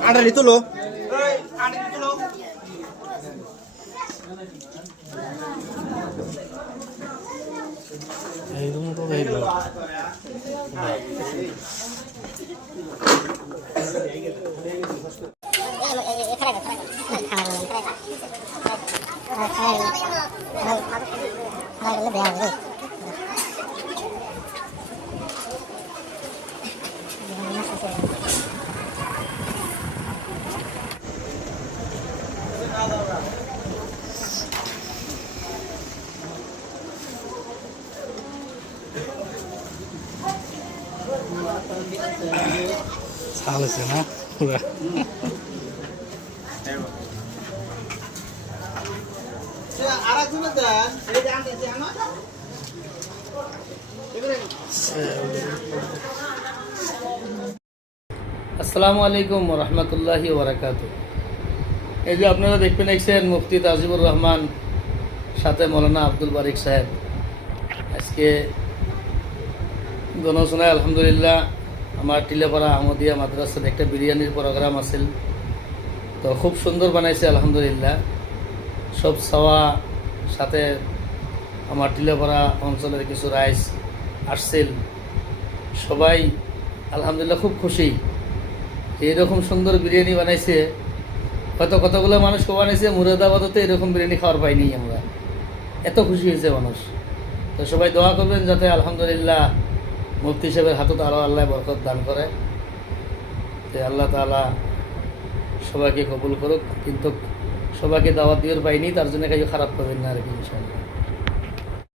Ada itu loh. itu mau kayak gitu. Salah sih, nah, udah. আসসালামু আলাইকুম ওয়া রাহমাতুল্লাহি ওয়া বারাকাতুহু। এই যে আপনারা দেখবেন দেখছেন মুফতি তাজিবুর রহমান সাথে মৌলানা আব্দুল বারিক সাহেব আজকে গণশোনায় আলহামদুলিল্লাহ আমার টিলেপাড়া আহমদিয়া মাদ্রাসার একটা বিরিয়ানির প্রোগ্রাম আছিল, তো খুব সুন্দর বানাইছে আলহামদুলিল্লাহ। সব সাওয়া সাথে আমার টিলেপাড়া অঞ্চলের কিছু রাইস আসছিল, সবাই আলহামদুলিল্লাহ খুব খুশি। এইরকম সুন্দর বিরিয়ানি বানাইছে, হয়তো কতগুলো মানুষ বানাইছে মুরাদাবাদতে এরকম বিরিয়ানি খাওয়ার পাইনি আমরা, এত খুশি হয়েছে মানুষ। তো সবাই দোয়া করবেন যাতে আলহামদুলিল্লাহ মুফতি সাহেবের হাতত আরও আল্লাহ বরকত দান করে, তো আল্লাহ তাআলা সবাইকে কবুল করুক। কিন্তু সবাইকে দাওয়াত দিয়ে পাইনি, তার জন্য কাজে খারাপ করবেন না আর কি ইনশাআল্লাহ।